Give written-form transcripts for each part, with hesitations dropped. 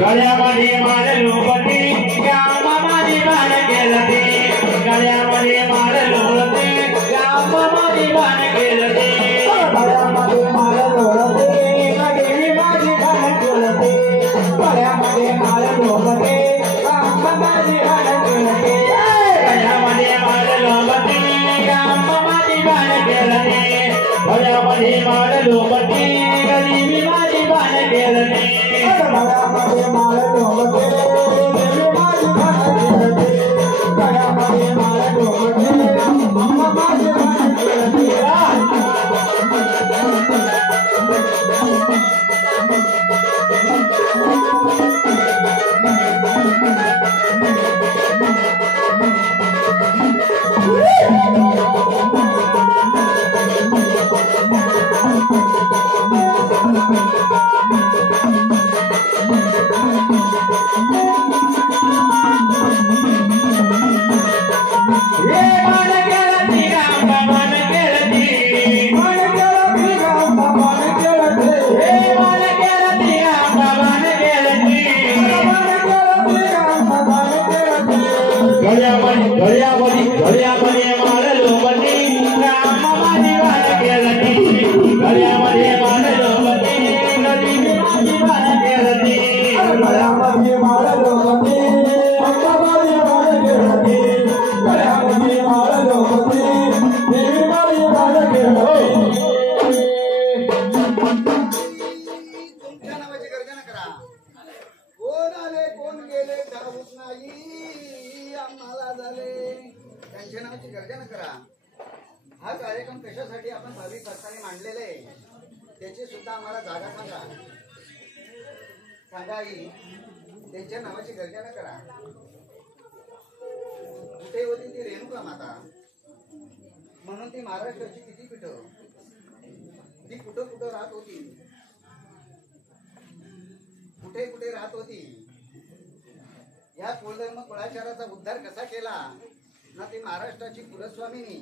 गळ्यामध्ये माळ लोकते गावामध्ये बाण केलं ते गळ्यामध्ये माळ लोकते गावामध्ये बाण केलं ते गळ्यामध्ये माळ लोकते गेली माझी बाण केलं ते गळ्यामध्ये माळ लोकते गावामध्ये बाण केलं ते गळ्यामध्ये माळ लोकते गावामध्ये बाण केलं ते गळ्यामध्ये माळ लोकते गेली माझी बाण केलं ते गळ्यामध्ये माळ लोकते गेली माझी बाण केलं ते गळ्यामध्ये माळ लोकते माझी बाण केलं ते गळ्यामध्ये माळ लोकते गावामध्ये बाण केलं ते गळ्यामध्ये माळ लोकते गेली माझी बाण केलं ते गळ्यामध्ये माळ लोकते गावामध्ये बाण केलं ते गळ्यामध्ये माळ लोकते गेली माझी बाण केलं ते तुमच्या नावाची गर्जना करा कोण आले कोण गेले ठाऊक नाही आम्हाला झाले त्यांच्या नावाची गर्जना करा हा कार्यक्रम कशासाठी आपण भाविक भक्तांनी मांडलेला आहे त्याची सुद्धा आम्हाला जागा सांगा सांगाई त्यांच्या नावाची गर्जना करा कुठे होती ती रेणुका माता म्हणून ती महाराष्ट्राची किती पीठं ती कुठं कुठं राहत होती कुठे कुठे राहत होती या कुलधर्म कुळाचाराचा उद्धार कसा केला ना ती महाराष्ट्राची कुलस्वामिनी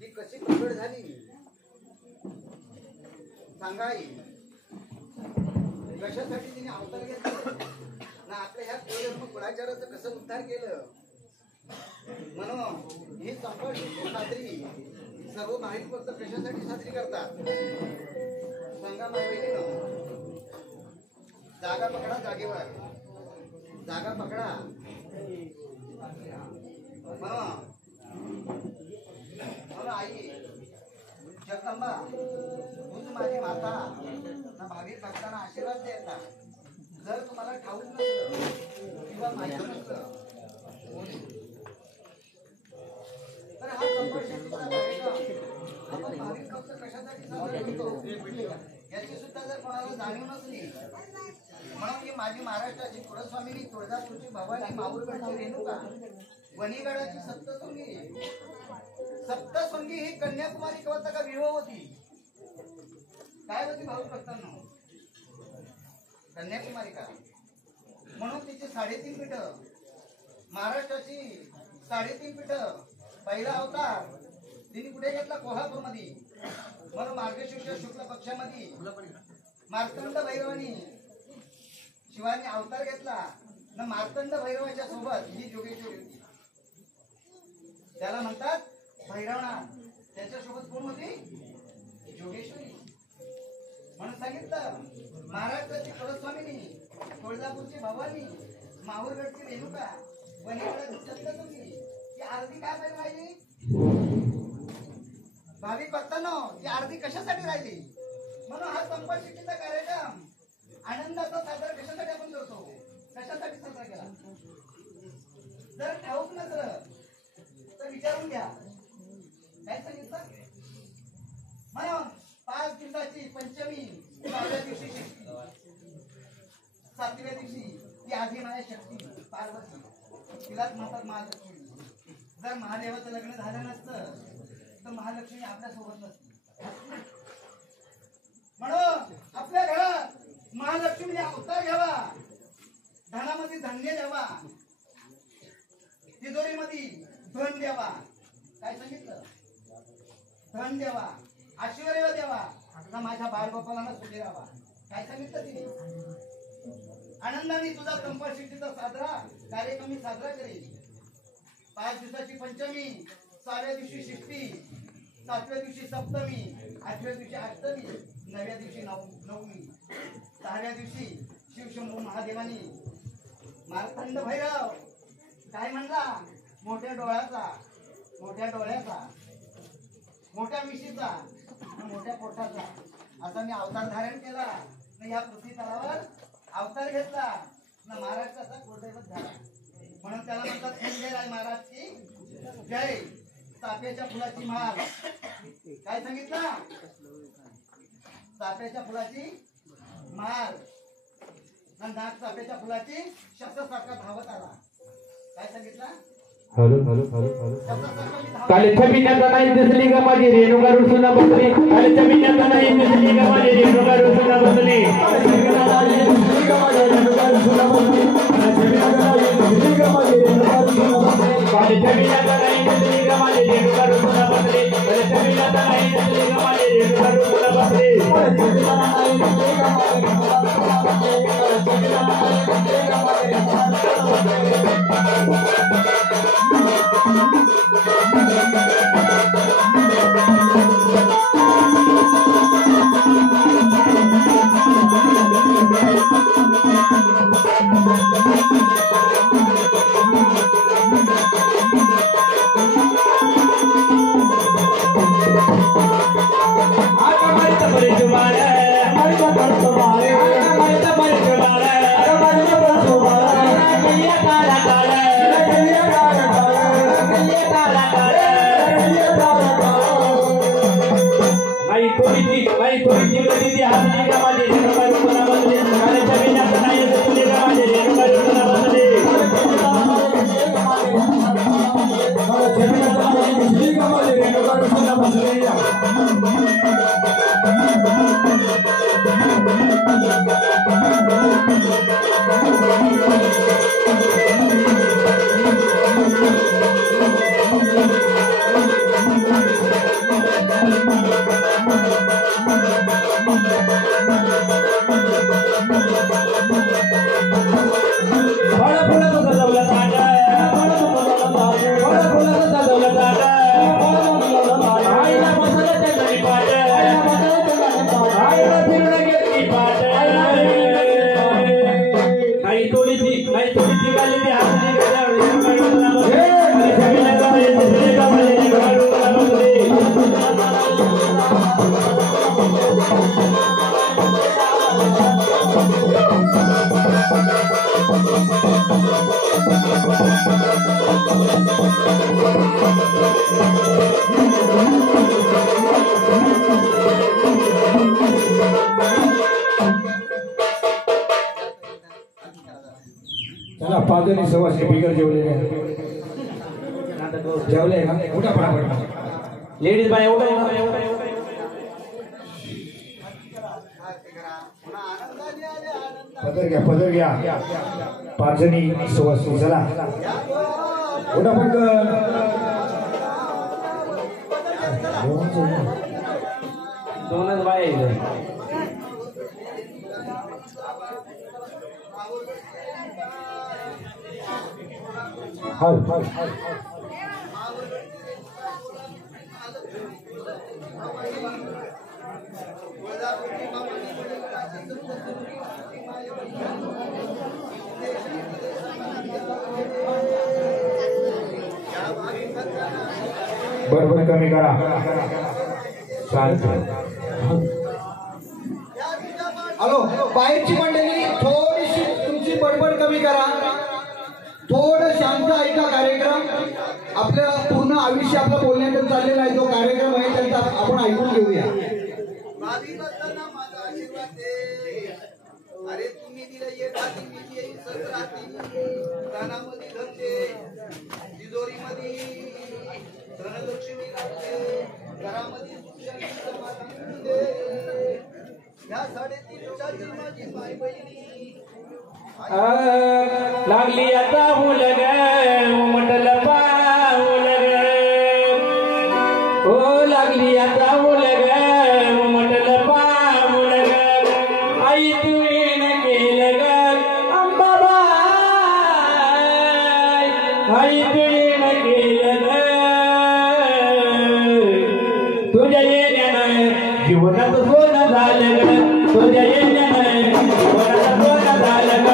ती कशी प्रगट झाली सांगाई कशासाठी तिने अवतार घेतला ना आपल्या ह्या कुलधर्म कुळाचाराचं कसं उद्धार केलं म्हणून ही संपत्ती साजरी सर्व भाविक भक्त कशासाठी साजरी करतात सांगा मायबहिणीनो जागा पकडा जागेवर जागा पकडा म्हणून आई जगदंबा तूच माझी माता ना भाविक भक्तांना आशीर्वाद देता जर तुम्हाला ठाऊक नसलं किंवा माहिती नसलं तर हा संपर्काचा कार्यक्रम आपण भाविक भक्त कशासाठी साजरा करतो याची सुद्धा जर कोणाला जाणीव नसली म्हणून की माझी महाराष्ट्राची कुलस्वामिनी तुळजापूरची भवानी माहूरगडची रेणुका वणीगडाची सप्तशृंगी ही कन्याकुमारी कवता का विवाह होती काय होती भाऊ भक्तांनो कन्याकुमारी का म्हणून तिची 3.5 पीठ महाराष्ट्राची 3.5 पीठ पहिला अवतार तिने कुठे घेतला कोल्हापूर मध्ये म्हणून मार्गशीर्ष शुक्ल पक्षामध्ये मार्तंड भैरवानी शिवानी अवतार घेतला न मार्तंड भैरवाच्या सोबत ही जोगेश्वरी होती त्याला म्हणतात भैरवनाथ त्याच्यासोबत कोण होती जोगेश्वरी म्हणून सांगितलं महाराष्ट्राची कुलस्वामिनी तुळजापूरची भवानी माहूरगडची रेणुका वणीगडाची सप्तशृंगी ही आरती काय राहिली भाविक भक्तांनो ही आरती कशासाठी राहिली म्हणून हा संपत्तीचा कार्यक्रम आनंदाचा साजरा कशासाठी आपण करतो कशासाठी साजरा केला जर ठाऊक नसलं तर विचारून घ्या काय सांगितलं म्हणून 5 दिवसाची पंचमी 6व्या दिवशी शक्ती 7व्या दिवशी ती आधी माया शक्ती पार्वती तिलाच म्हणतात महालक्ष्मी जर महादेवाचं लग्न झालं नसतं तर महालक्ष्मी आपल्या सोबत नसते. म्हणून आपल्या घरात महालक्ष्मीने अवतार घ्यावा, धनामध्ये धान्य द्यावा, तिजोरीमध्ये धन द्यावा. काय सांगितलं? धन द्यावा, ऐश्वर्य द्यावा, ना माझ्या बाळबापाला सुखी राहावा. काय सांगितलं तिने? आनंदाने तुझा संपत्तीचा कार्यक्रम साजरा करेल. 5 दिवसाची पंचमी, 6व्या दिवशी षष्ठी, 7व्या दिवशी सप्तमी, 8व्या दिवशी अष्टमी, 9व्या दिवशी नवमी, 10व्या दिवशी शिवशंभू महादेवानी मार्तंड भैरव काय म्हणला? मोठ्या डोळ्याचा, मोठ्या मिशीचा, मोठ्या पोटाचा असा मी अवतार धारण केला. या पृथ्वी तलावर अवतार घेतला ना महाराष्ट्राचा कुलदैवत झाला. म्हणून त्याला म्हणतात खंडेराय महाराज की जय. चाफ्याच्या फुलाची माळ. काय सांगितलं? चाफ्याच्या फुलाची माळ. नाग चाफ्याच्या फुलाची शस्त्रासारखा धावत आला. काय सांगितलं? कालीच्या बिन्याचा नाही दिसली का माझी रेणुका रुसून बसली. कालीच्या बिन्याचा नाही दिसली का माझी रेणुका रुसून बसली. कालीच्या बिन्याचा नाही दिसली का माझी रेणुका रुसून बसली. कालीच्या बिन्याचा नाही दिसली का माझी रेणुका रुसून बसली. पाजनी सवाशे बिगर जेवले ना कुठं फटाफट लेडीज बाय एवढं पदर घ्या पाजनी सवाशे चला फटाफट दोनच बाय बरोबर कमी करा हॅलो बाहेरची मंडळी थोडीशी तुमची बडबड कमी करा. थोडं शांत ऐका. कार्यक्रम आपल्या पूर्ण आयुष्य आपलं बोलण्याचं चाललेला आहे. जो कार्यक्रम आहे त्यांचा आपण ऐकून घेऊया. भावी बसताना माझा आशीर्वाद दे. अरे तुम्ही दिलं एक हाती मी येईल 17 हाती. कानामध्ये धरते तिजोरीमध्ये लक्ष्मी लागते घरामध्ये सुखशांती समाधान दे या 3.5च्या जन्माची माय बहिणी लागली आता उलग म्हटलं पाऊल हो लागली आता उलग म्हटलं पाऊल आई तू येण केलं ग अंबाबाई आई तू येण केलं ग तुझ्या येण्यानं जीवनात सोनं झालं ग तुझ्या येण्यानं जीवनात सोनं झालं ग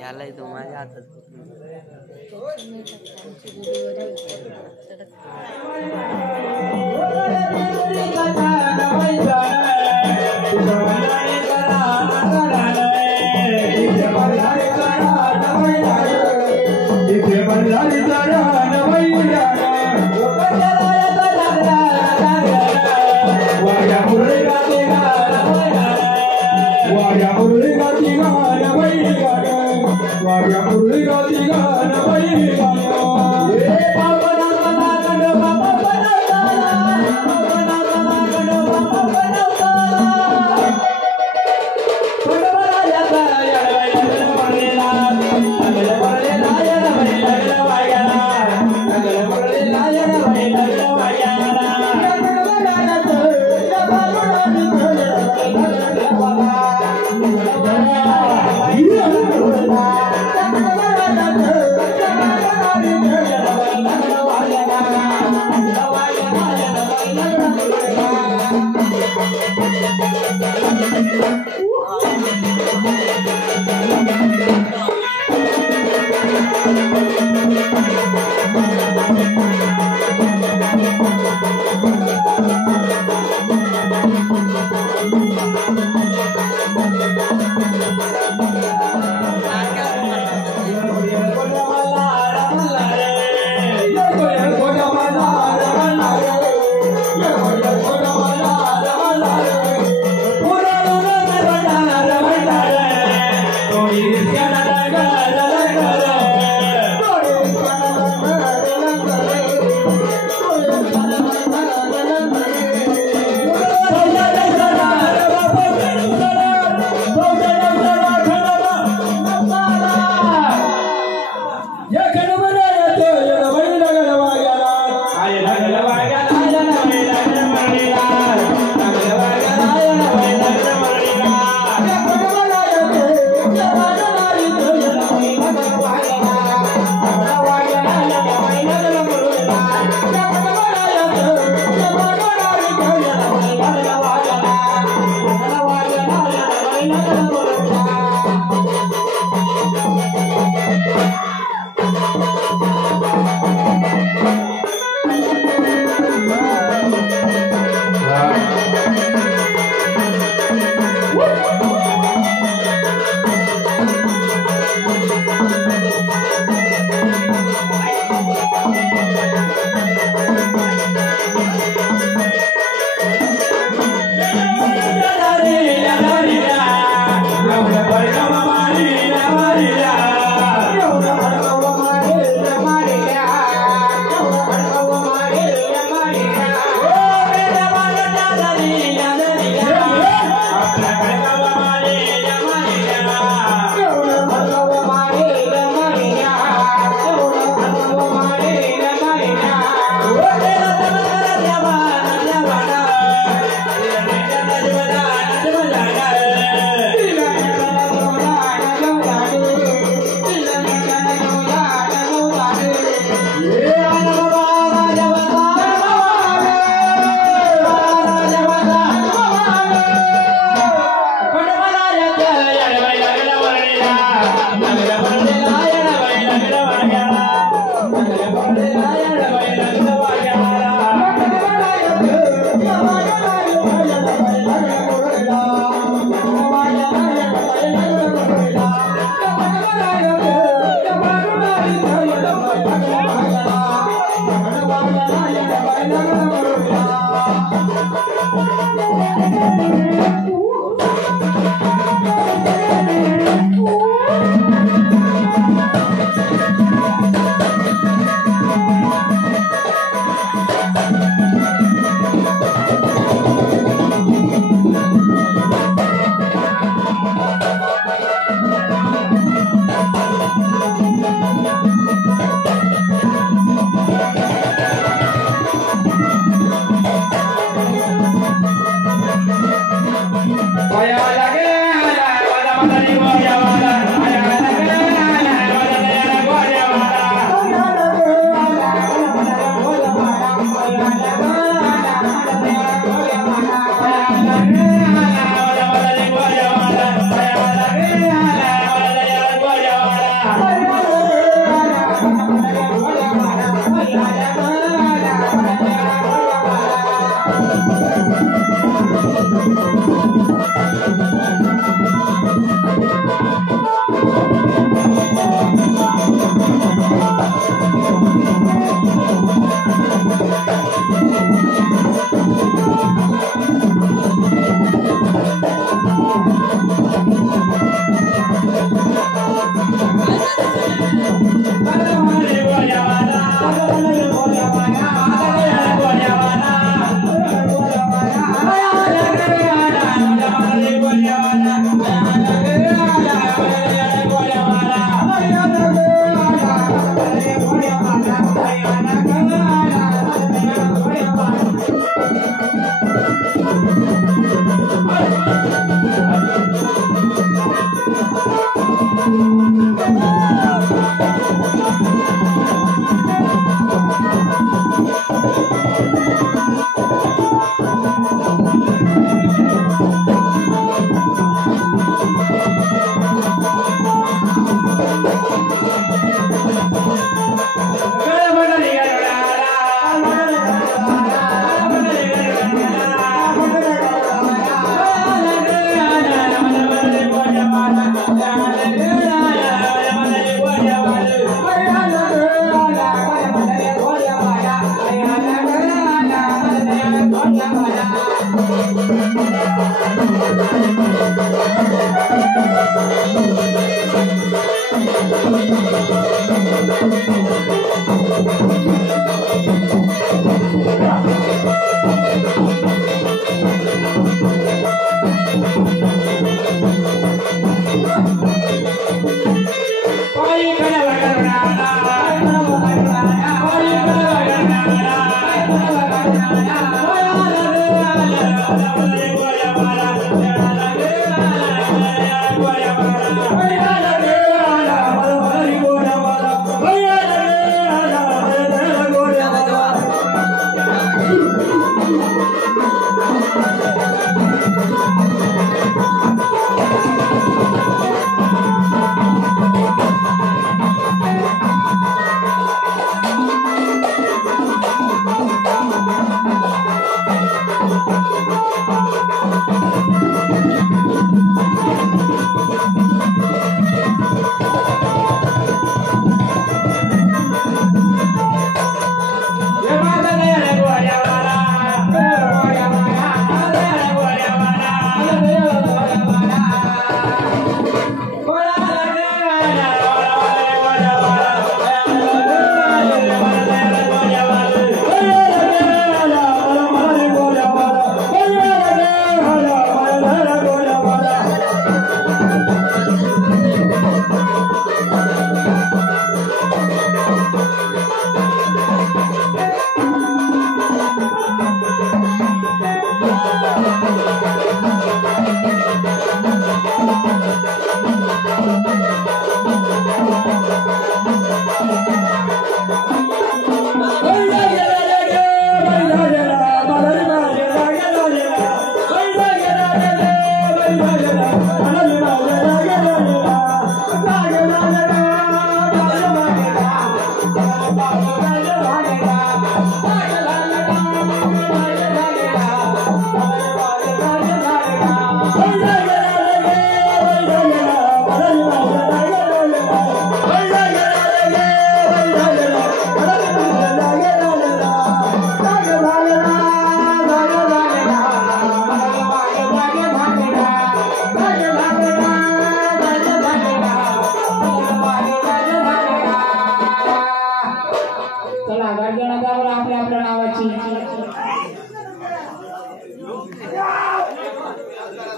याला तो माझ्या हातात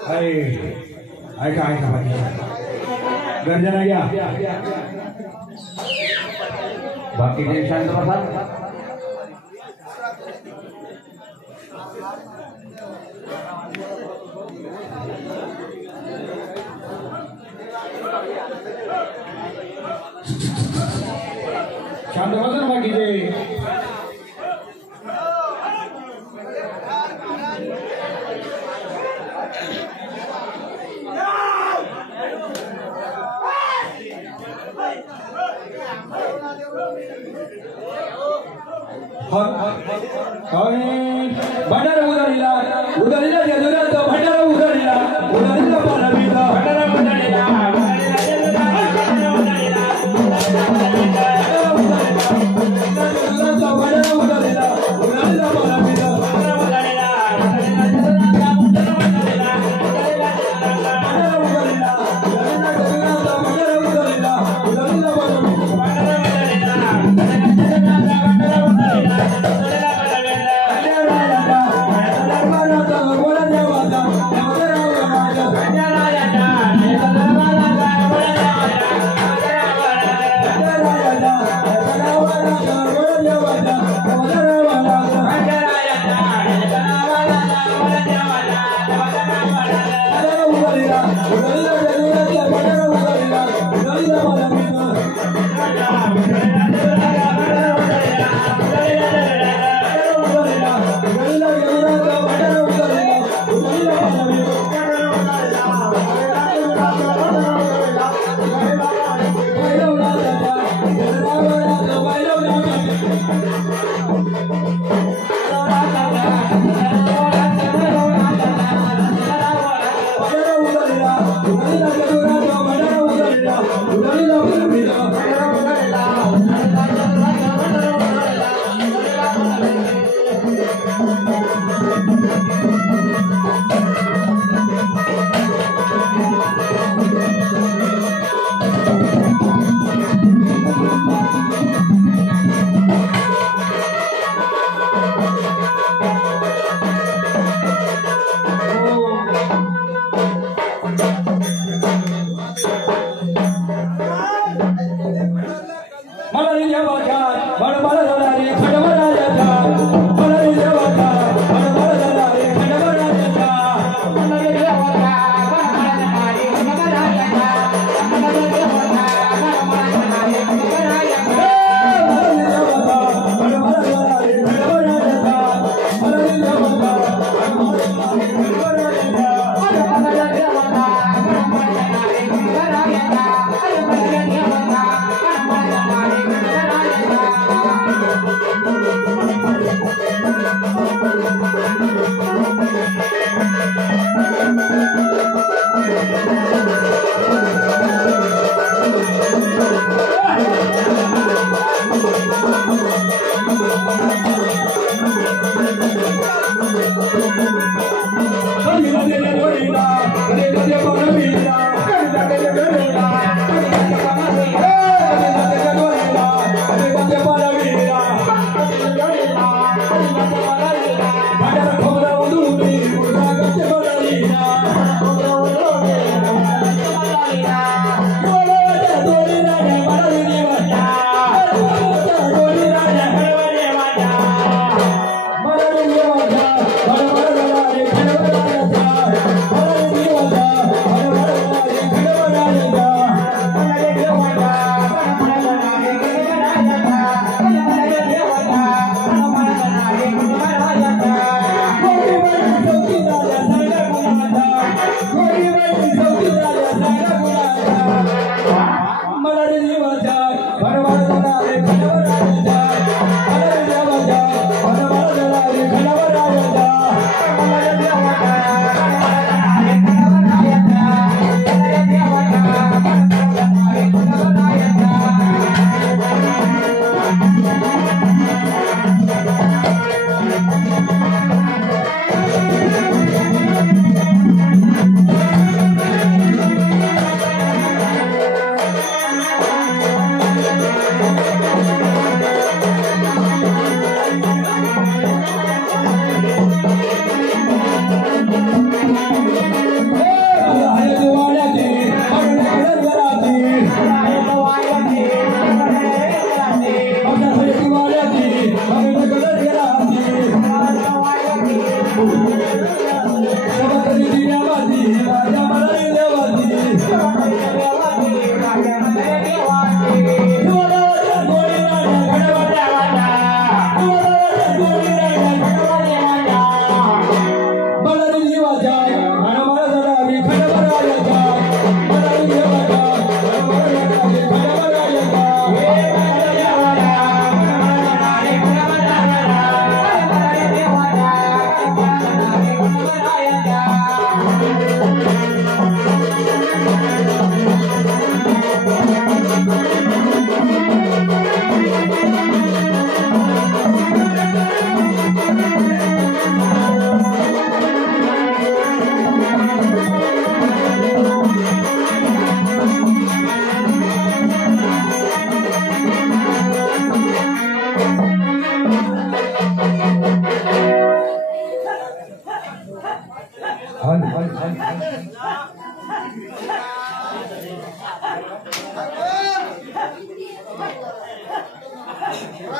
अरे ऐका ऐका गर्जना घ्या बाकी शांत बसा शांत बसा ना बाकीचे भंडारा उदारीला उदारीला जदुरात भंडारा उदारीला उदारीला पालवीला भंडारा उदारीला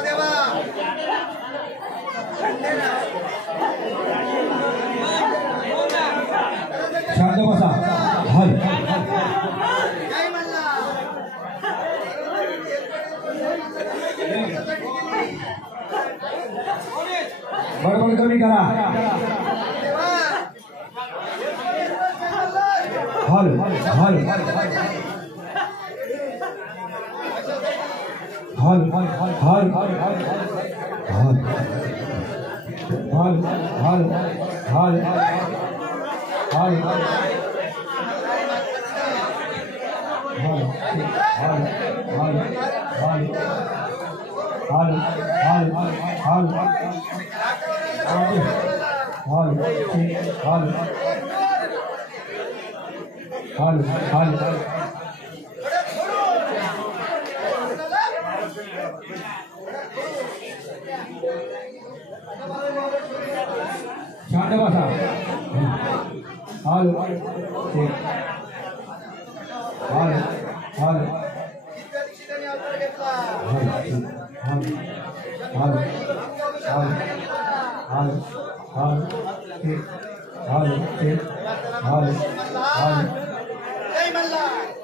देवा शांत बसा हल काय म्हणला बडबड कमी करा हल हल हल हल हल हल हल हल शांत बसा हल हल हल दीक्षितांनी अवतार घेतला जय मल्हार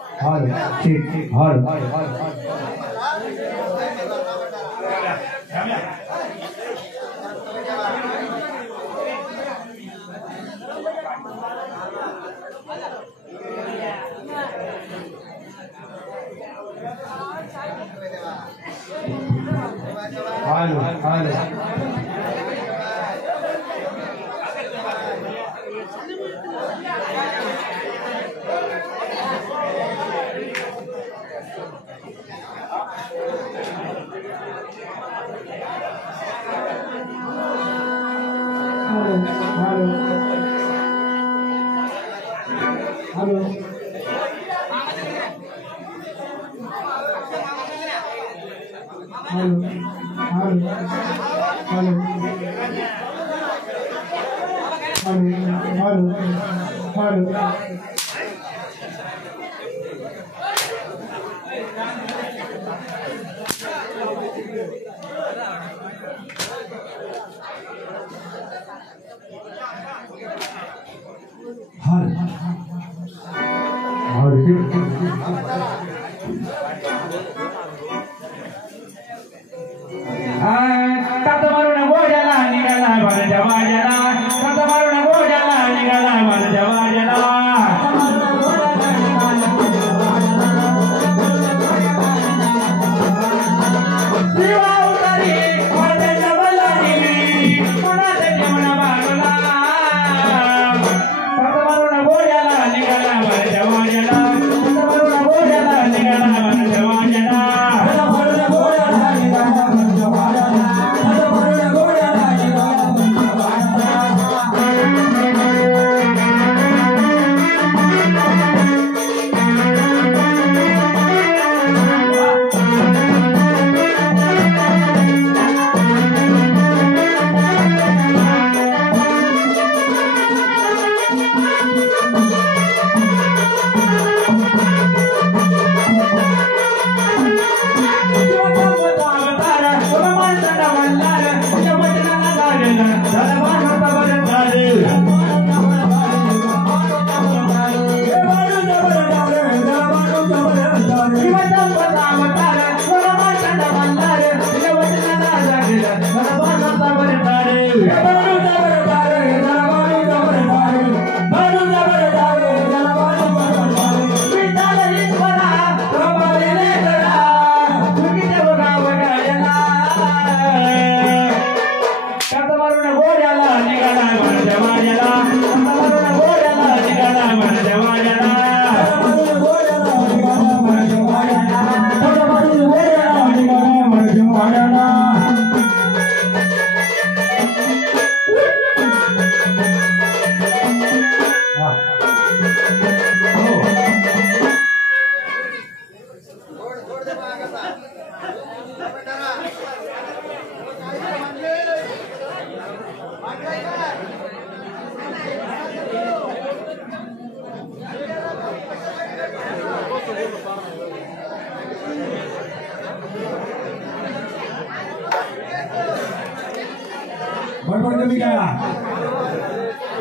बडबड कमी करा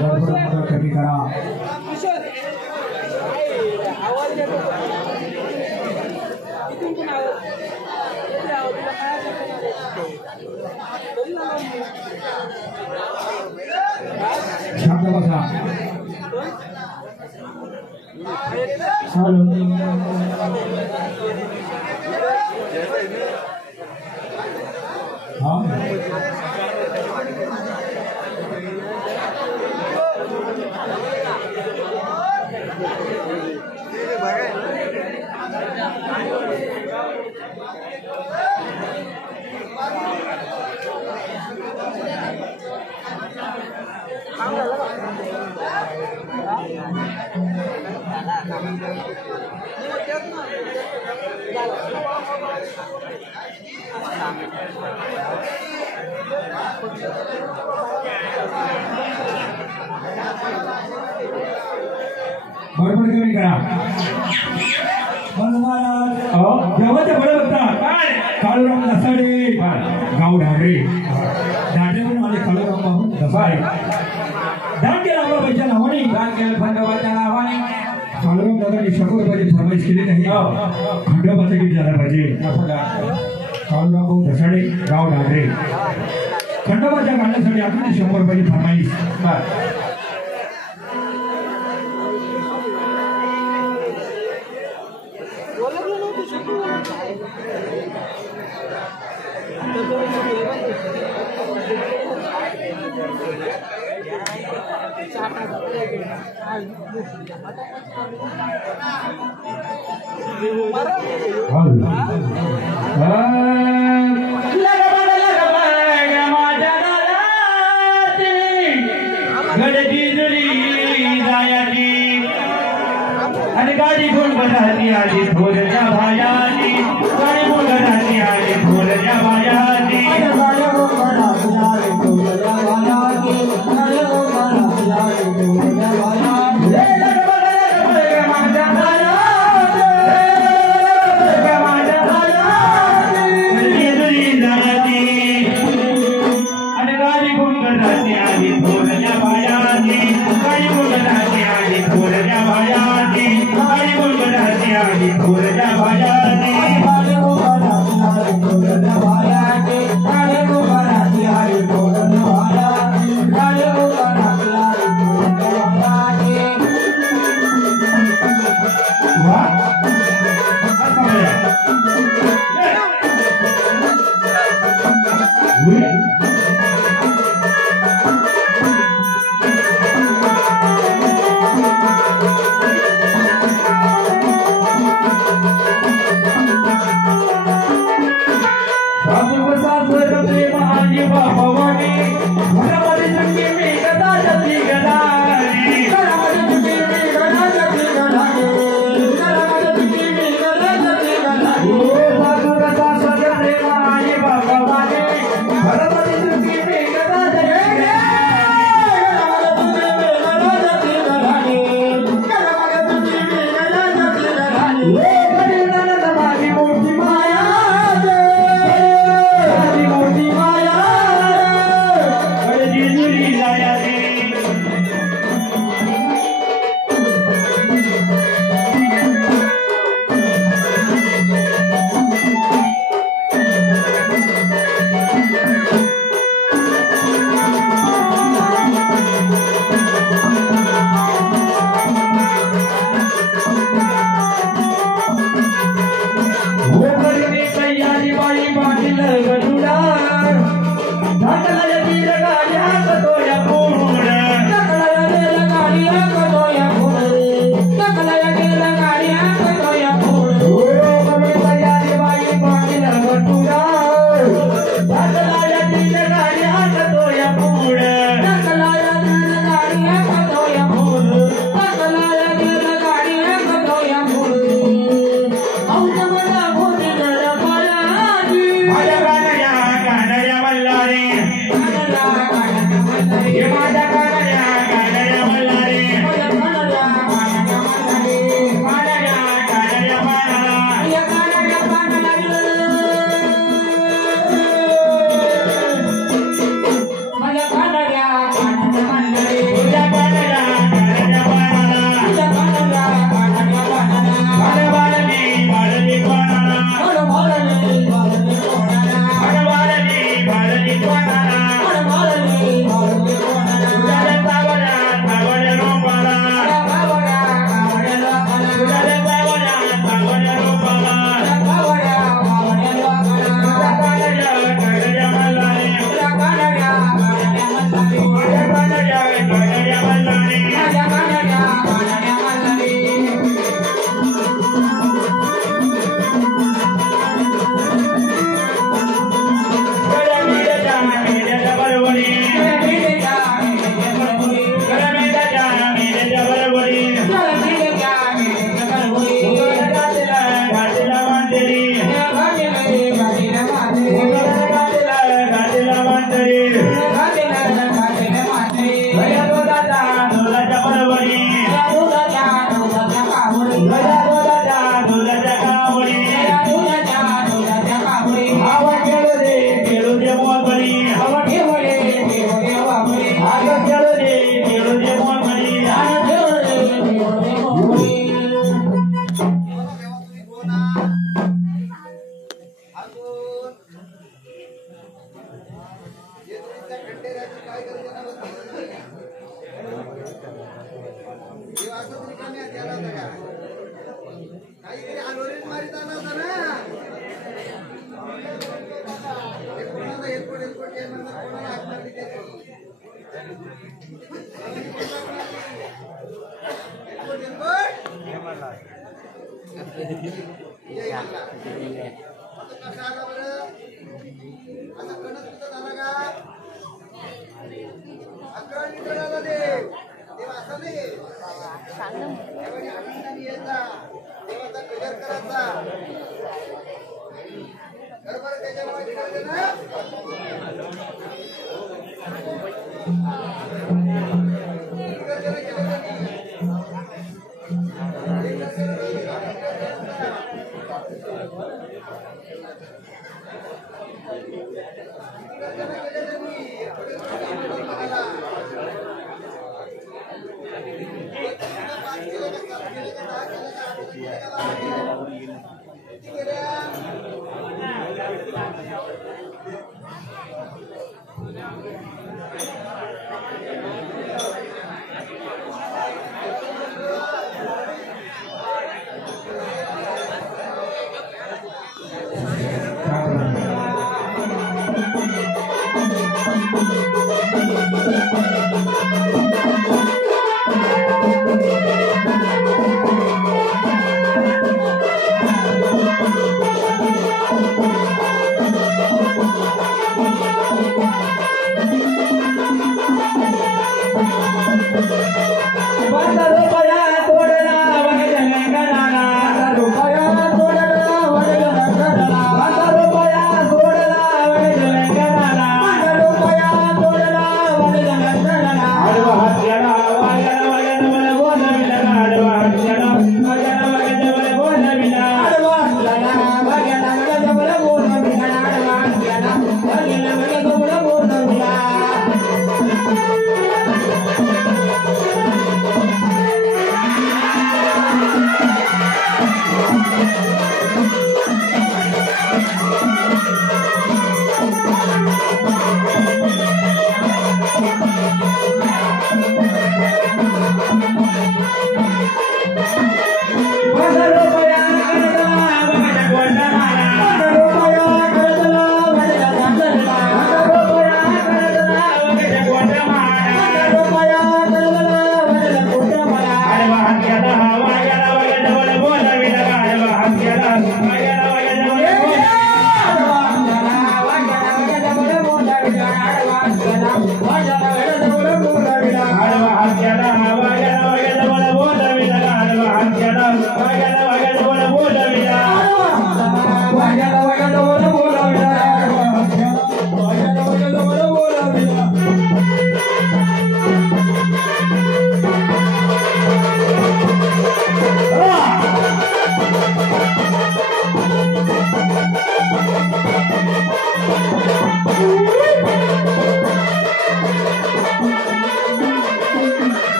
बडबड कमी करा आवाज येतो इथून पण आवाज शांत बसा हॅलो हाँ बडबड कमी करा जेव्हाच्या बडे बघता काळूराम दसाडे गाव ढाबरे दांडेवरून आले काळूराम बाबू दसाडे दान केला बाबाच्या नावाने दान केलं खंडोबाच्या नावाने काळूराम दादांनी 100 रुपयाची फरमाईश केली नाही खंडोबाचं गीत झालं पाहिजे काळूराम भाऊ दसाडे गाव ढाबरे खंडोबाच्या गाण्यासाठी आपण 100 रुपयाची फरमाईश आणि गाडी घेऊन बजाती आली भोरच्या भायाची गाडी घेऊन बजाती आली भोरच्या भायाची गेला होता का काहीतरी आलोरीत मारीत आला होता ना कोणाला एलकोट आहे म्हणतात कोणाला हात मारली त्याची कसा आला बरं आता कणस तिथं झाला का 11 लिटर आला देव असं नाही आनंदाने यायचा देवाचा गजर करायचा बरोबर त्याच्यामुळे ठरले ना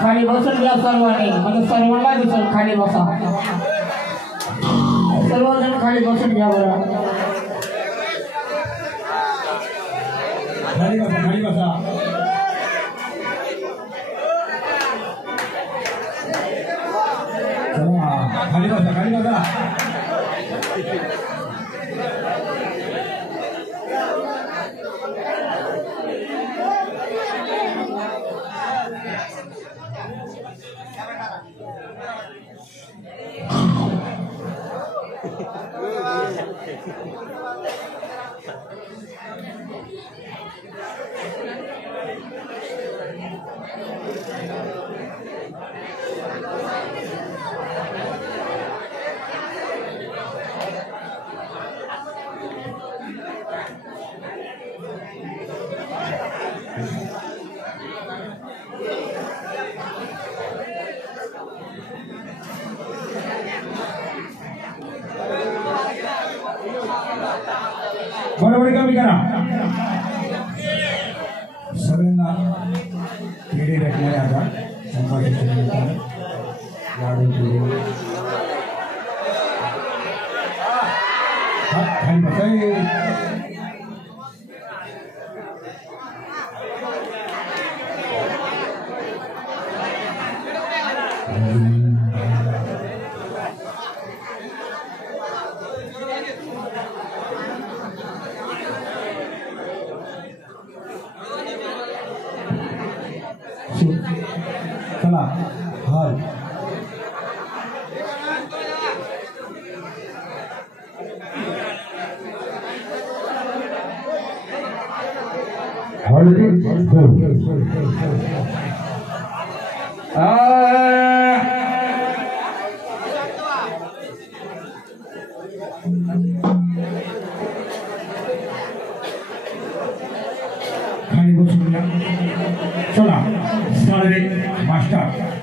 खाली बसून घ्या सर्वांनी म्हणजे सर्वांना दिसेल खाली बसा सर्वजण खाली बसून घ्या बरं खाली बसा खाली बसा खाली बसा खाली बसा या प्रकारा. बरोबर कमी करा सगळ्यांना पेढे भेटणारे आता लाडू पेढे खाली बसाय चला हाल खाली बसून चला सारे मास्टर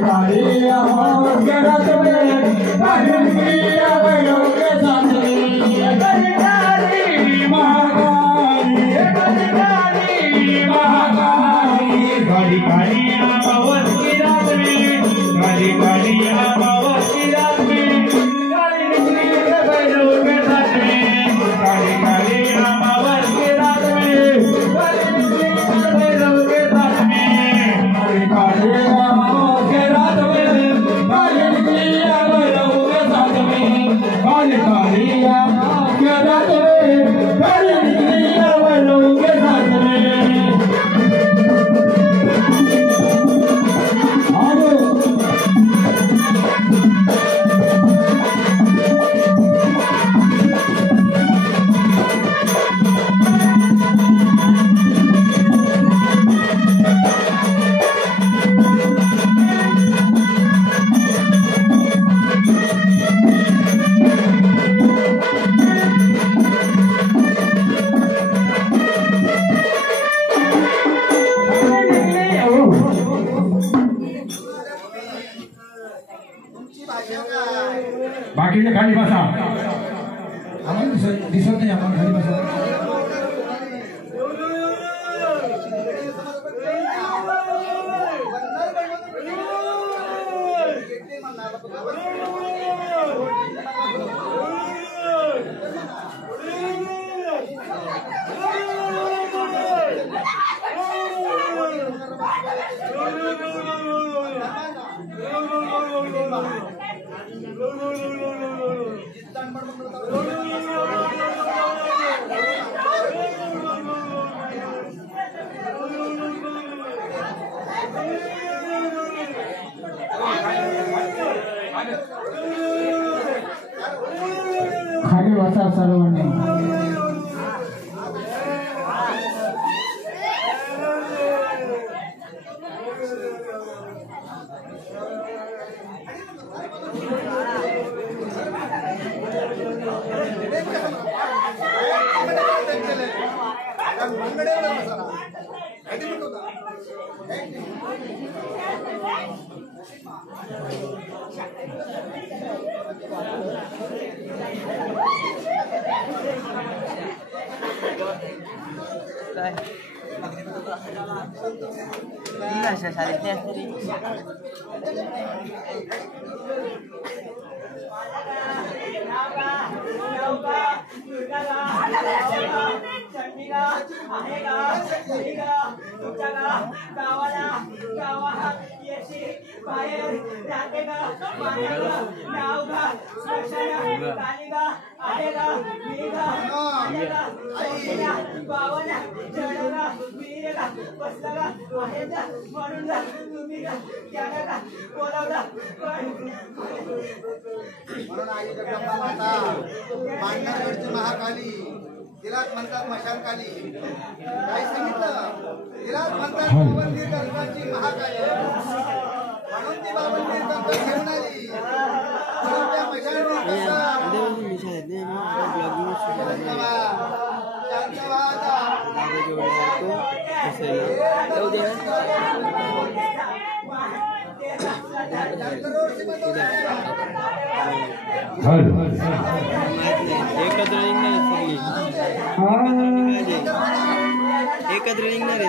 काली बाकीचे खाली बसा आम्हाला दिसत नाही आपण खाली बसा खाली बसा सर्वांनी अशा शाळेतली असते रे म्हणून आई जगदंबा माता मांडरगडची महाकाली तिलाच म्हणतात मशानकाली काय सांगितलं तिलाच म्हणतात बावनगीर गंगाची महाकाली म्हणून ती बावनगीर गंगा घेऊन आली म्हणून त्या एकत्र निघणार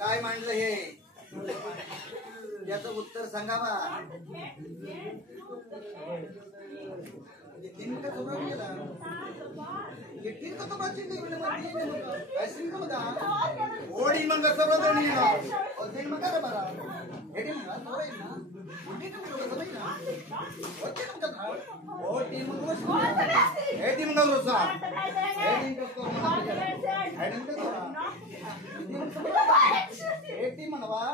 काय मांडलं हे याचं उत्तर सांगा बा ओडी मग सर्वजणी मग बरा म्हणवा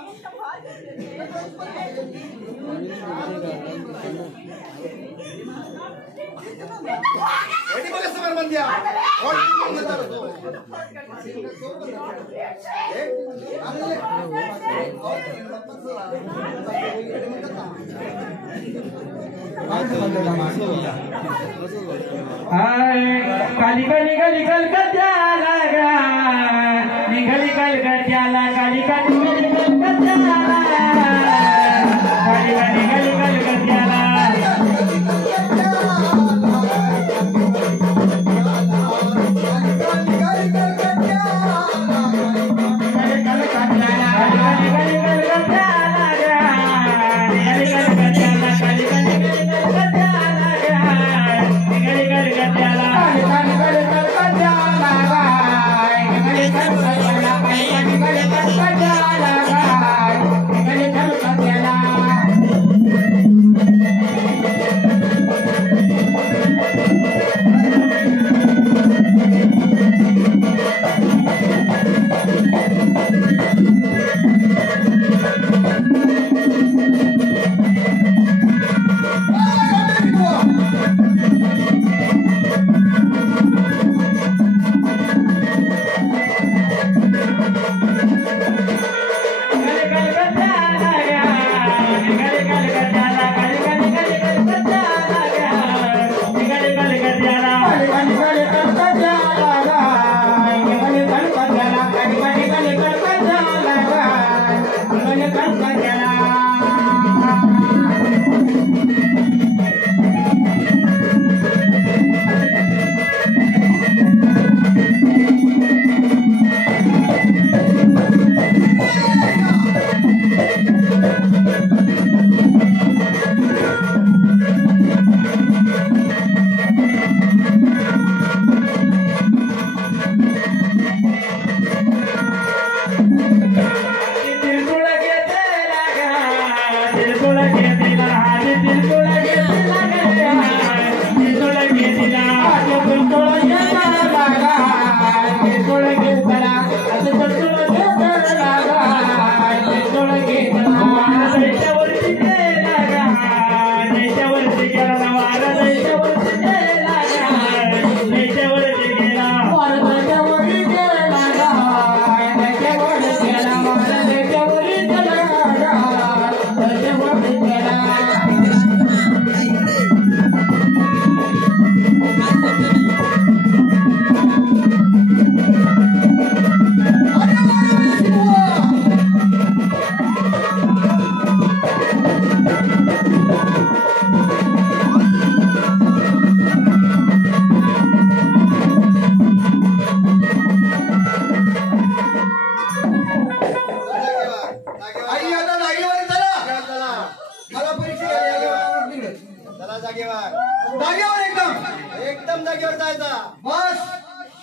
काली काली काली कलकत्याला निघाली कलकत्याला काली काली काली कलकत्याला काली काली काली कलकत्याला कलकत्याला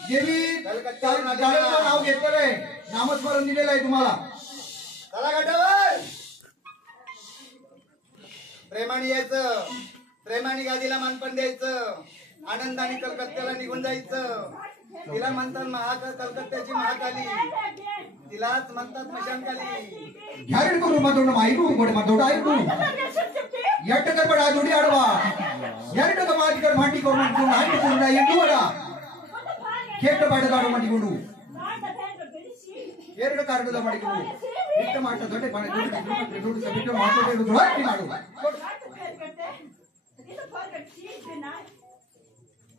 देवी जागेचं नाव घेतलेलं आहे, नामस्मरण दिलेलं आहे तुम्हाला. चला घाटावर प्रेमाने यायचं, प्रेमाने गादीला मानपण द्यायचं, आनंदाने कलकत्त्याला निघून जायचं. तिला म्हणतात कलकत्त्याची महाकाली, तिलाच म्हणतात मशानकाली. घ्यारेड करू मधोड माईकू गोड मधोड ऐकू यटकर बडा जोडी आडवा यटक माजकर माटी करून नाटी करून येतो बडा खेट पाड गाडो माटी गुंडू ಎರಡು ಕಾರ್ಗದ ಮಾಡಿಕೊಂಡು ಇಷ್ಟ ಮಾಡ್ತಾ ದೊಡ್ಡ ಪಾಣೆ ದೊಡ್ಡ ಸಬಿಟ್ಟು ಮಾತಾಡೋದು ದೊಡ್ಡ ಮಾಡು.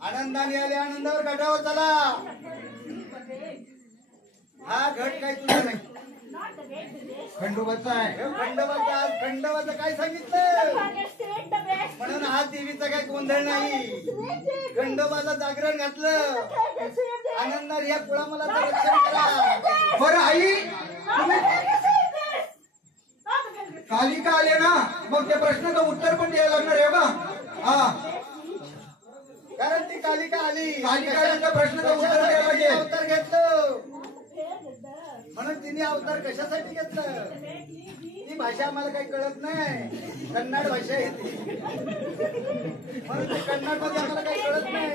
आनंदाने आले, आनंदावर घाटावर चला. हा घट काही तुझा नाही, खंडोबाचा आहे. खंडोबाचा आज खंडोबाचं काय सांगितलं म्हणून हा देवीचा काही गोंधळ नाही. खंडोबाचं जागरण घातलं, आनंदाने या कुळामला रक्षण करा. बरं आई कालिका आले ना, मग त्या प्रश्नाचं उत्तर पण द्यायला लागणार आहे बा. हा कारण ती कालिका आली, कालिका प्रश्नाचं उत्तर द्यायला लागेल. अवतार घेतलं म्हणून तिने अवतार कशासाठी घेतलं ती भाषा आम्हाला काही कळत नाही. कन्नड भाषा येते म्हणून ते कन्नड मध्ये आम्हाला काही कळत नाही.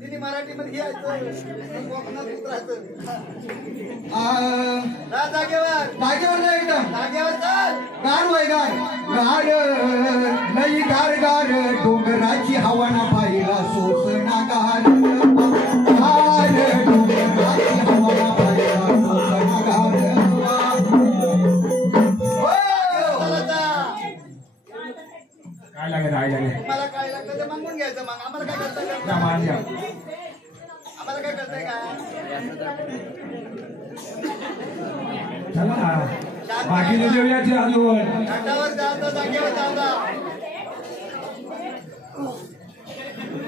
तिने मराठीमध्ये घ्यायचं, कोकणात उतरायचं. जागेवर जागेवर नाही एकदम जागेवर चाल. गार वय गार गार नाही गार गार डोंगराची हवा ना पाहिला सोसना गार गार डोंगराची हवा ना पाहिला सोसना गार. काय लागेल काय लागेल तुम्हाला काय लागतं ते मागून घ्यायचं. मग आम्हाला काय करता आम्हाला काय करताय का. चला बाकीचे जेवयाचे अजून घाटावर जाता जागेवर जाता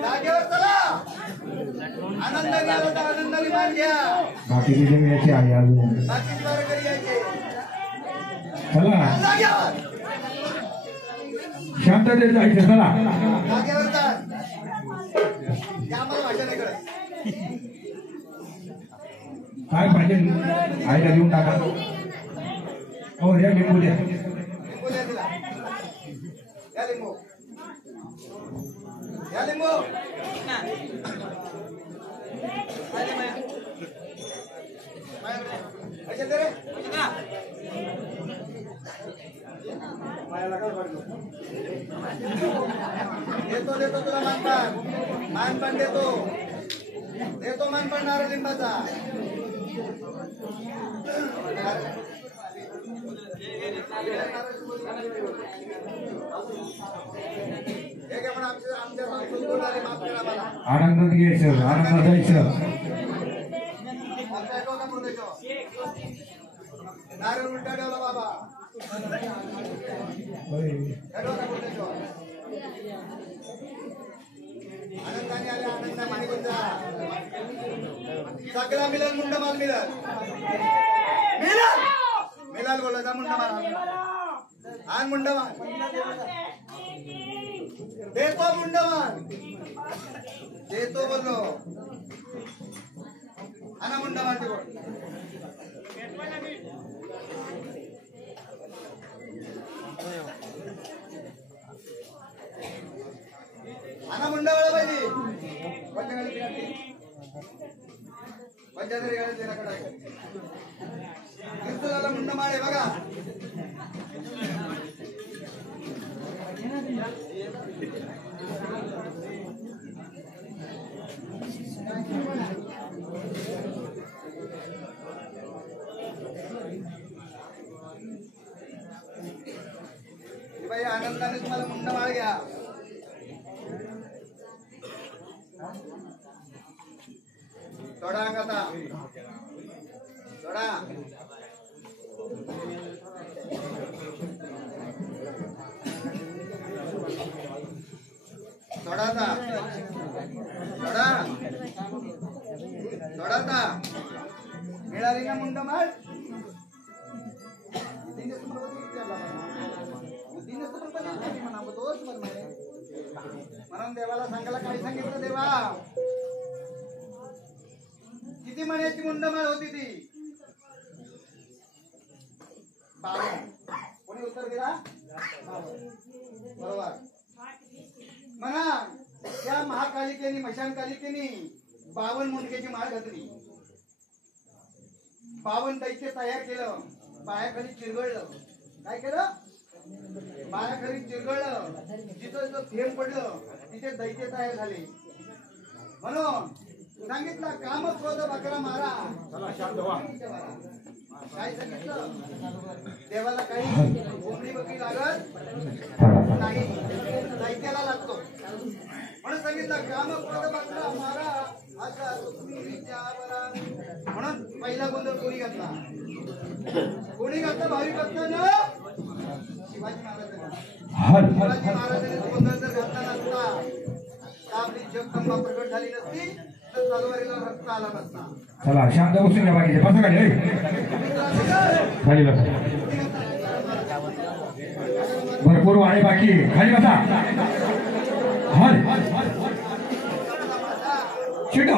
जागेवर चला. आनंदाने आला तर आनंदाने मान घ्या. बाकीचे जेवयाचे आहे अजून. बाकीची वारकरी यायचे चला जागेवर शांततेत जायचं. चला जागेवर जा. आम्हाला भाषा नाही कळत. काय पाहिजे आईला देऊन टाका. हो रे लिंबू द्या. लिंबू द्या तिला. या लिंबू या लिंबू अच्छा दे रे. देतो देतो तुला मानपान देतो देतो मानपान नारळ लिंबाचा. आनंदात घ्यायचं, आनंदात जायचं. नारळ उलटा ठेवला बाबा. आनंदाने आले, आनंदा माहिती जा. सगळा मिलन मुंड माल मिलन मिलन मिलाल बोलायचा मुंड माल आण मुंड माल देतो मुंड माल देतो बोललो. आणा मुंड माल ते बोल. आणा मुंडा वाला पाहिजे. पंचायतरी गाडी त्याला कडायचं. किस्तूला मुंडा माळे बघा. बाई आनंदाने तुम्हाला मुंडा माळ घ्या. थोडा अंगाता थोडा थोडासा थोडा थोडासा मिळाली ना मुंडा माळ. म्हणून देवाला सांगायला काय सांगितलं देवा मण्याची मुंडमाळ होती ती बावन. कोणी उत्तर दिला? बरोबर. म्हणा त्या महाकालिकेने मशानकालिकेने 52 मुंडक्याची माळ घातली. 52 दैत्य तयार केलं. पायाखाली चिरगळलं. काय केलं? पायाखाली चिरगळलं. जिथं जिथं थेंब पडलं तिथे दैत्य तयार झाले. म्हणून सांगितलं काम क्रोध बकरा मारा. काय सांगितलं? देवाला काही कोंबडी बकरी लागत नाही, दैत्याला लागतो. म्हणून सांगितलं काम क्रोध बकरा मारा असा म्हणून पहिला गोंधळ कोणी घातला? कोणी घातला? भाविक असताना शिवाजी महाराजांनी. शिवाजी महाराजांनी गोंधळ जर घातला नसता तर आपली जगदंबा प्रकट झाली नसती, तर तलवारीला रक्त आला नसता. चला शांत बसून घ्या. बाकीचे बसा खाली खाली बसा. भरपूर वाणे बाकी. खाली बसा. हल चिडो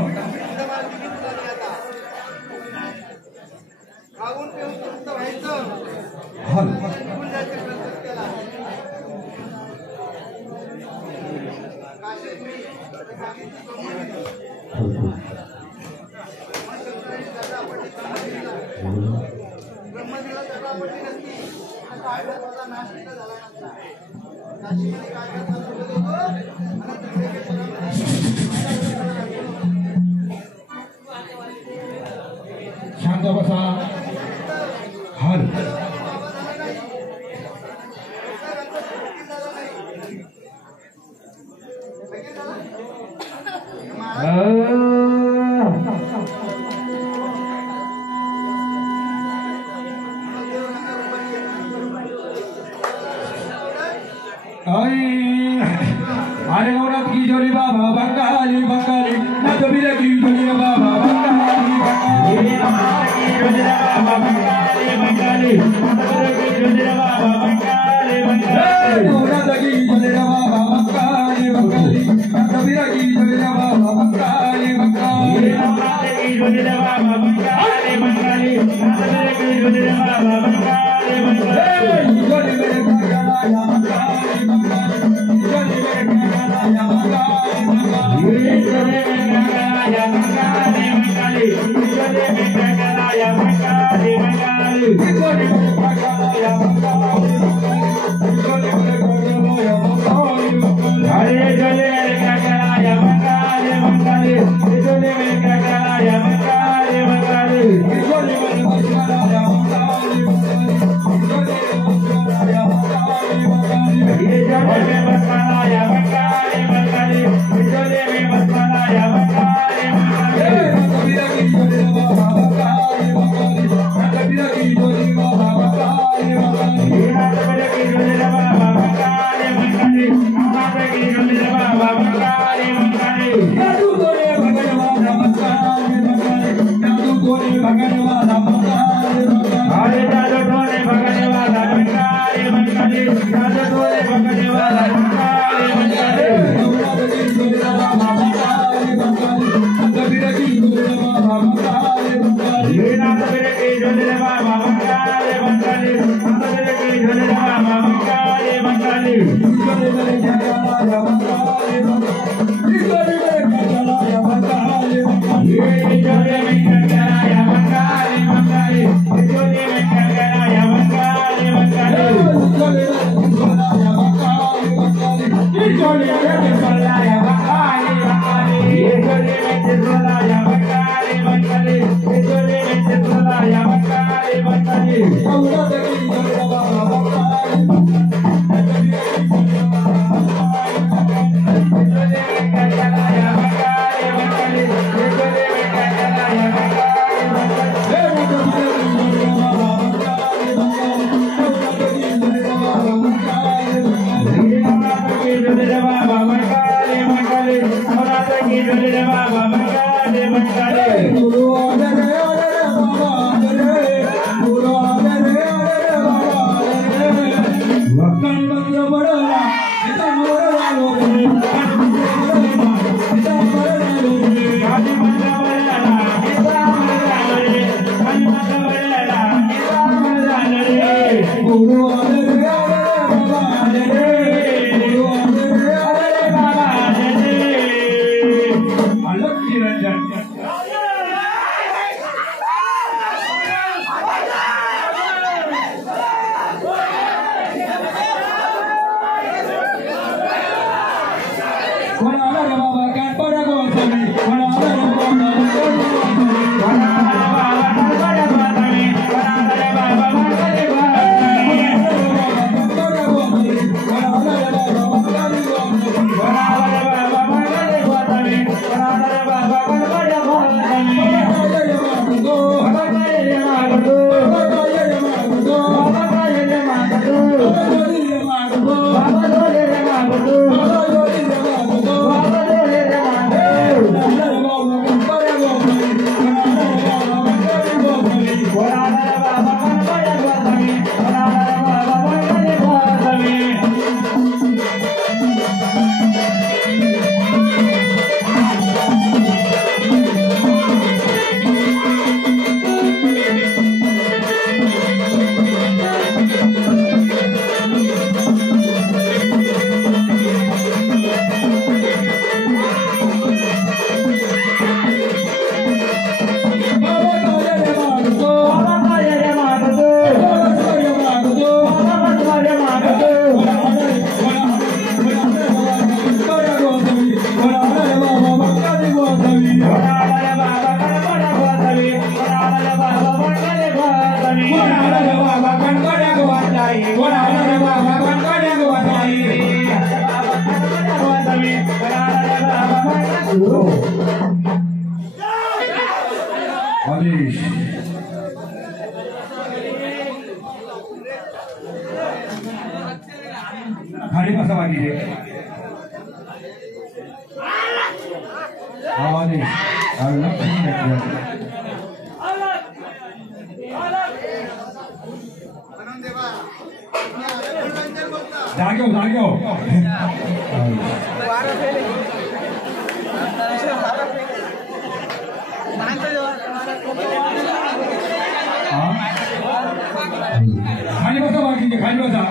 खाऊन पिऊन तृप्त व्हायचं. हल निघून जायचं प्रत्येकाला. काशीत मी काशीची कमवली. ब्रह्मदेवाला जगा पडली नसती आणि काळजाचा नाश तिथं झाला नसता. काशीमध्ये काळजाचा शोध होतो आणि त्र्यंबकेश्वरामध्ये शांत बसा. हल बाबा झाला नाही. झाला नाही. लगेच झाला. अरे औरत की जोली बाबा बंगाली बंगाली ना तो बिले की जोली बाबा बंगाली बंगाली बाबा बंगाली बंगाली औरत की जोली बाबा बंगाली बंगाली ना तो बिले की जोली बाबा बंगाली बंगाली बाबा बंगाली बंगाली ना तो बिले की जोली बाबा बंगाली बंगाली जोली मेरे बंगाला या बंगाली बंगाली Hadi आदेश खाली बसा बाकी आदेश जाग्यो जाग्यो खाली बसा बाकी खाली बसा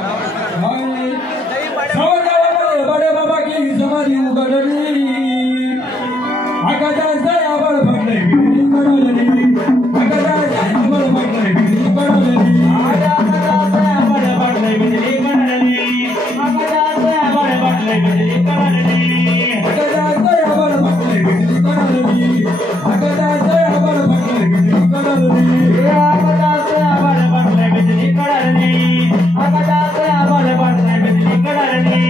बड़े बाबा की समाधि उगड़ली आकाशात आभाळ पडले बिजली पडली आकाशात आभाळ पडले बिजली पडली आकाशात आभाळ पडले बिजली पडली आकाशात आभाळ पडले बिजली पडली आकाशात आभाळ पडले बिजली पडली आकाशात आभाळ पडले बिजली पडली आकाशात आभाळ पडले बिजली पडली आकाशात आभाळ पडले बिजली पडली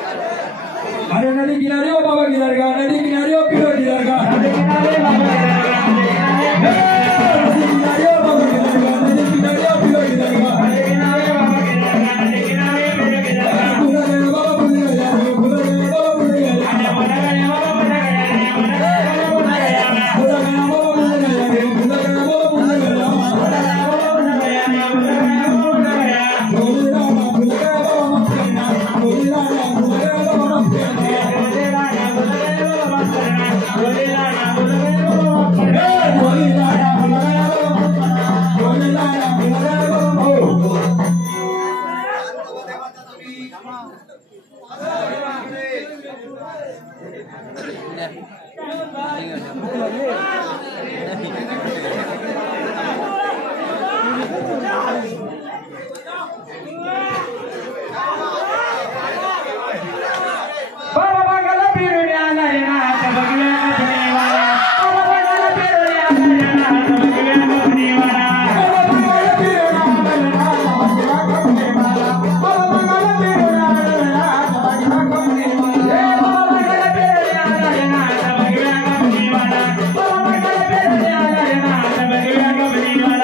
अरे नदी किनारे हो बाबा किनारे का नदी किनारे हो पीरो किनारे का नदी किनारे बाबा नदी किनारे हो बाबा किनारे का नदी किनारे हो पीरो किनारे का नदी किनारे बाबा किनारे का नदी किनारे पीरो किनारे का पूरा गया बाबा पूरा गया पूरा गया बाबा पूरा गया पूरा गया बाबा पूरा गया पूरा गया बाबा पूरा गया पूरा गया बाबा पूरा गया पूरा गया बाबा पूरा गया Bye.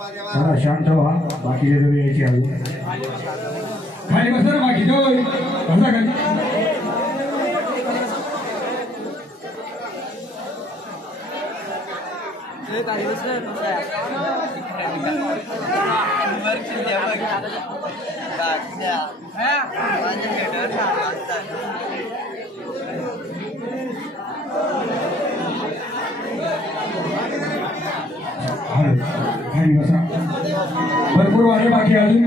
जरा शांत व्हा बाकीचे जर यायचे आहे खाली बसा ना बाकी जाऊ बसा खाली खाली बसा भरपूर वारे बाकी अजून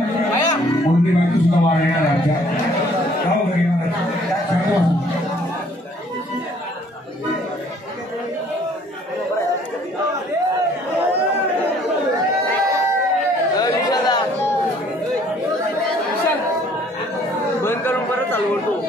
मोठी बाकी सुद्धा वारे येणार आमच्या जाऊ घरी शांत बसा बंद करून परत चालू करतो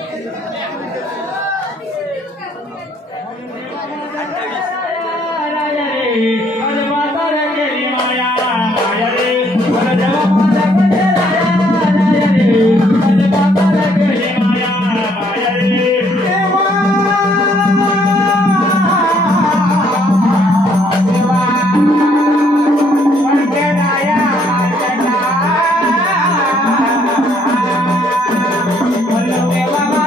Hello,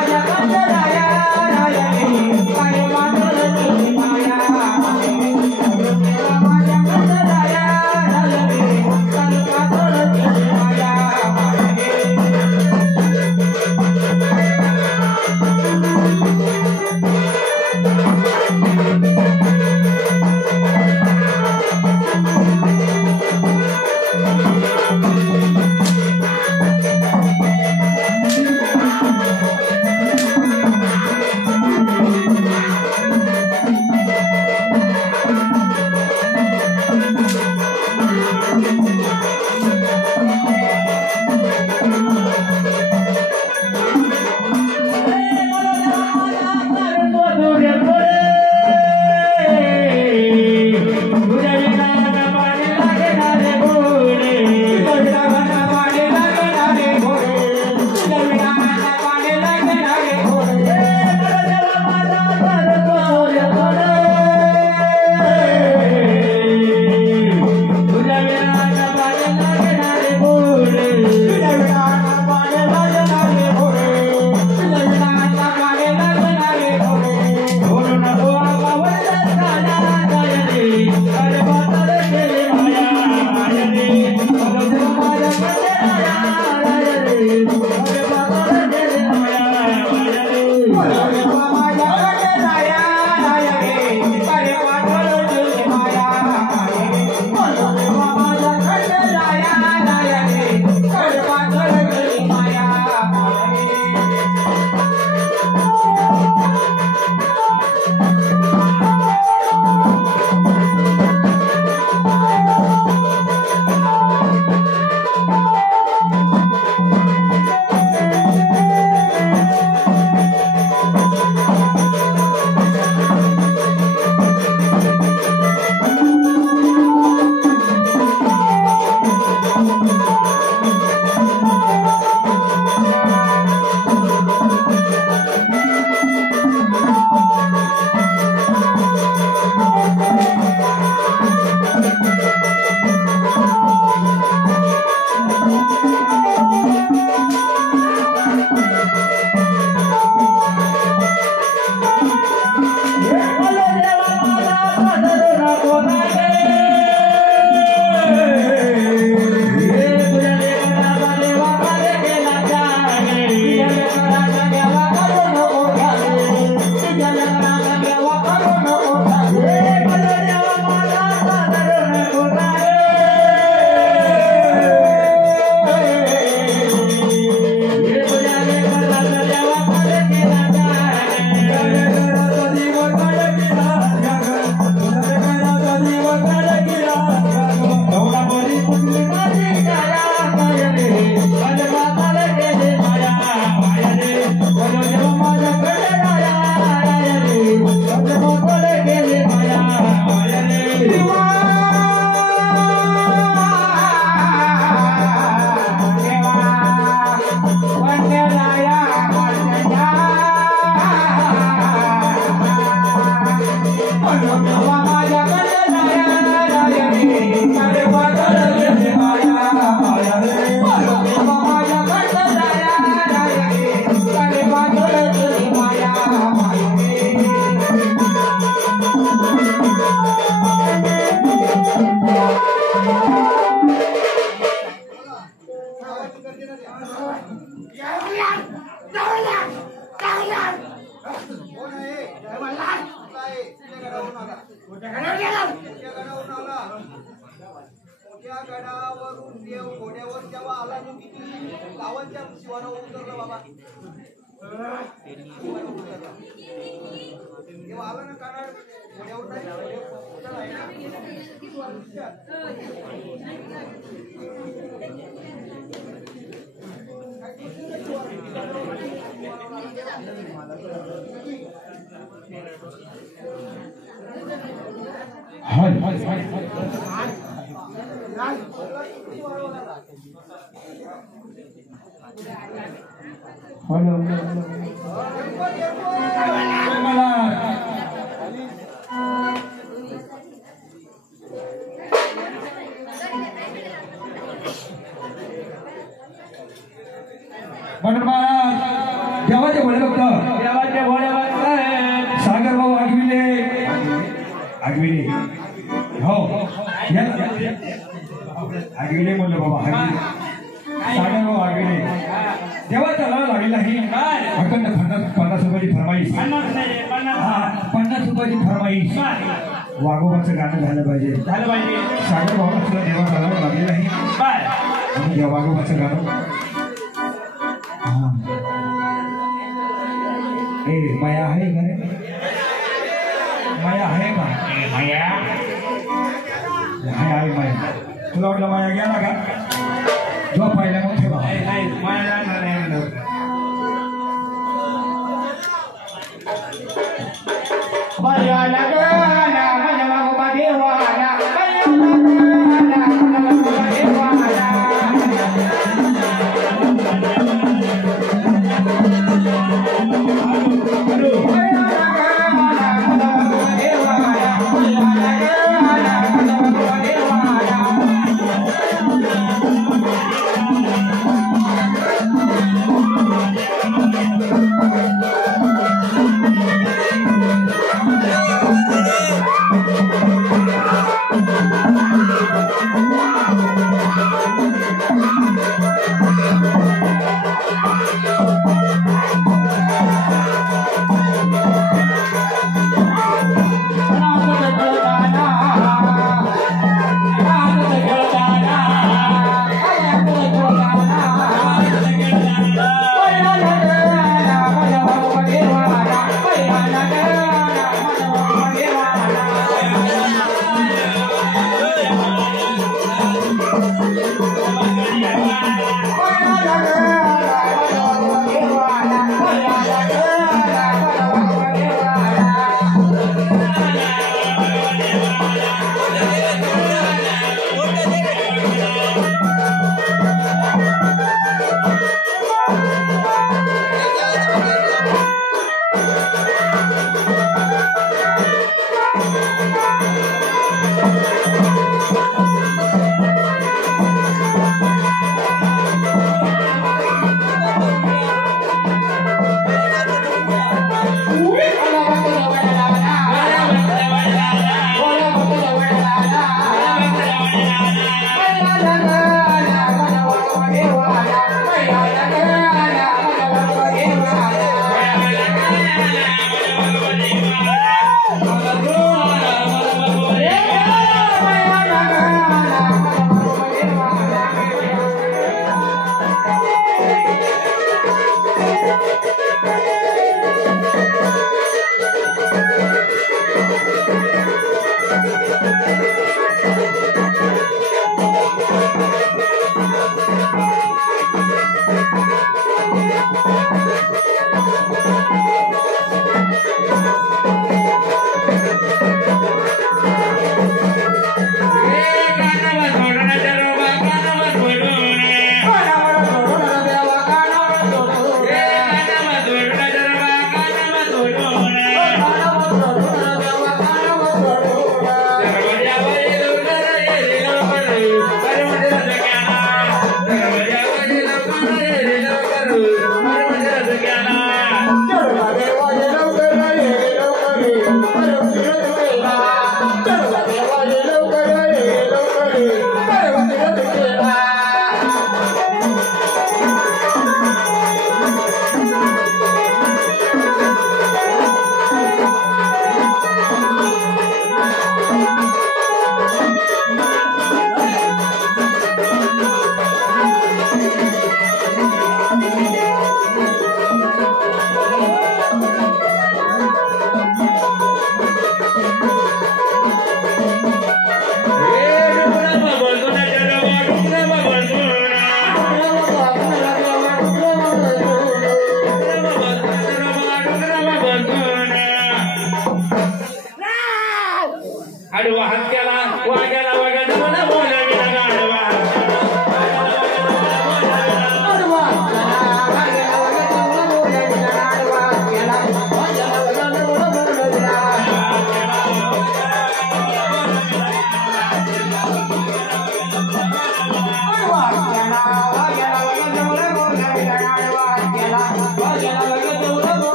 त्या गडावरून देव घोड्यावर जेव्हा आला तो किती गावाच्या शिवानं उतरला बाबा. तेव्हा आला ना काढा घोड्यावर नाही उतरला आहे ना. देवाचे भोळे भक्त देवाचे भोळे भक्त सागर भाऊ आगविले हो आगविले म्हणलं बाबा सागर भाऊ आगविले देवाचा लाभ लागलेला ही अखंड 50 रुपयाची फरमाईश 50 रुपयाची फरमाईश वाघोबाचं गाणं झालं पाहिजे सागर भाऊ तुला देवाचा लाभ लागलेला आहे वाघोबाचं गाणं माया आहे का रे माया आहे का माया आहे माया तुला वाटलं माया गेला का जो पाहिला मग ठेवा माया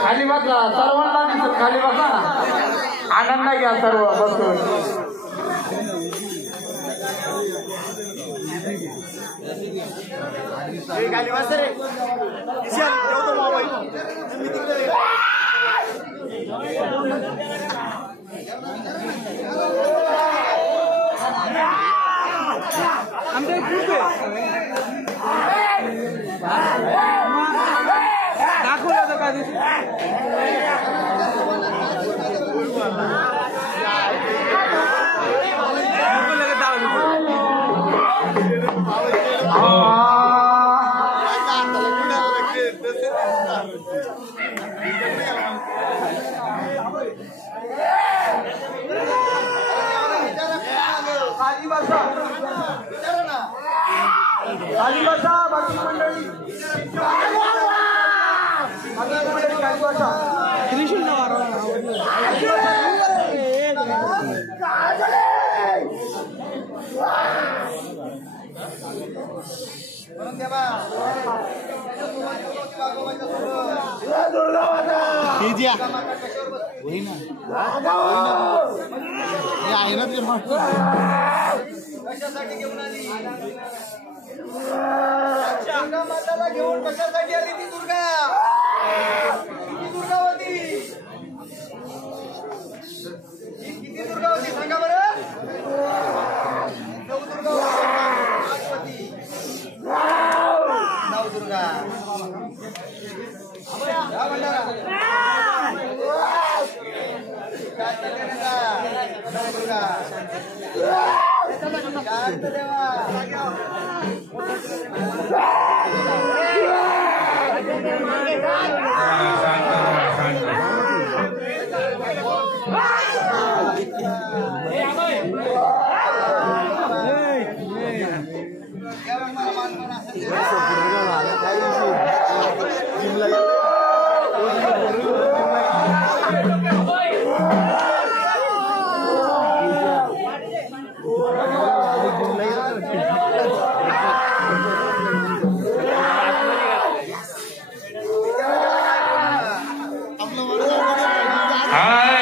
खाली बसा सर्वांना दिसत खाली बसा आनंद घ्या सर्व बसून खाली बस रे ठेवतो मोबाईल आमच्या खूप दाखवलं होतं का दिवशी खाली बसा बाकी मंडळी खाली बसा त्रिशूल कशासाठी घेऊन आली माताला घेऊन कशासाठी आली ती दुर्गा किती दुर्गा होती किती दुर्गा होती सांगा बरं 9 दुर्गा होती 9 दुर्गा या भंडारा शांत दुर्गा शांत देवा Hare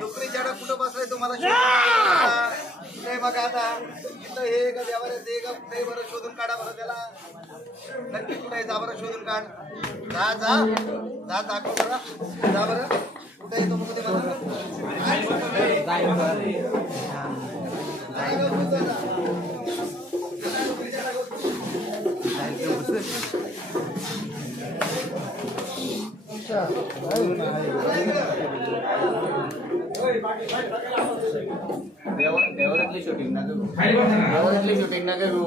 डुकरी झाडा कुठं बसलाय तुम्हाला बघा आता इथं हे का देवाला ते का कुठे बरं शोधून काढा बरं त्याला नक्की कुठे जा बरं शोधून काढ जा जा जा दाखव बरं जा बरं कुठे येतो मग ते बघा देवरातली शूटिंग ना करू